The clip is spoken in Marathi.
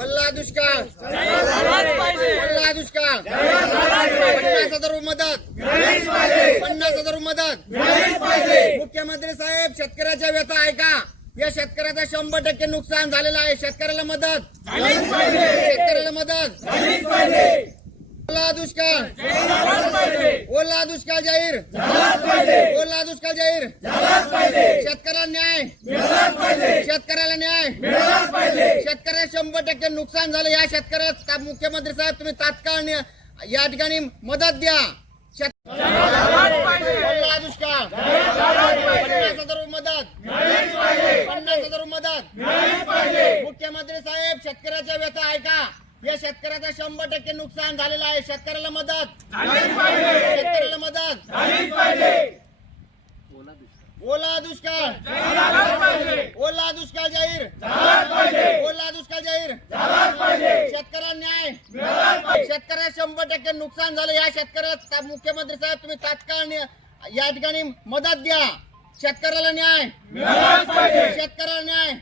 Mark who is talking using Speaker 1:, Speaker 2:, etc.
Speaker 1: वल्ला दुष्काळ. पल्ला दुष्काळ. पन्नास हजार मदत. पन्नास हजार मदत. मुख्यमंत्री साहेब शेतकऱ्याच्या व्यथा ऐका. या शेतकऱ्याचं शंभर टक्के नुकसान झालेलं आहे. शेतकऱ्याला मदत. शेतकऱ्याला मदत. ओला दुष्काळ. ओला दुष्काळ जाहीर. ओला दुष्काळ जाहीर. शेतकऱ्याला न्याय. शेतकऱ्याला न्याय. शेतकऱ्याचं शंभर टक्के नुकसान झालं. या शेतकऱ्याच मुख्यमंत्री साहेब तुम्ही तात्काळ या ठिकाणी मदत द्या. दुष्काळ. पन्नास हजार मदत. पन्नास हजार मदत. मुख्यमंत्री साहेब शेतकऱ्याच्या व्यथा ऐका. या शेतकऱ्याचं शंभर टक्के नुकसान झालेलं आहे. शेतकऱ्याला मदत. शेतकऱ्याला मदत. ओला दुष्काळ. ओला दुष्काळ जाहीर. ओला दुष्काळ जाहीर? शेतकऱ्याला न्याय. शेतकऱ्याला शंभर टक्के नुकसान झालं या शेतकऱ्याच. मुख्यमंत्री साहेब तुम्ही तात्काळ या ठिकाणी मदत द्या. शेतकऱ्याला न्याय. शेतकऱ्याला न्याय.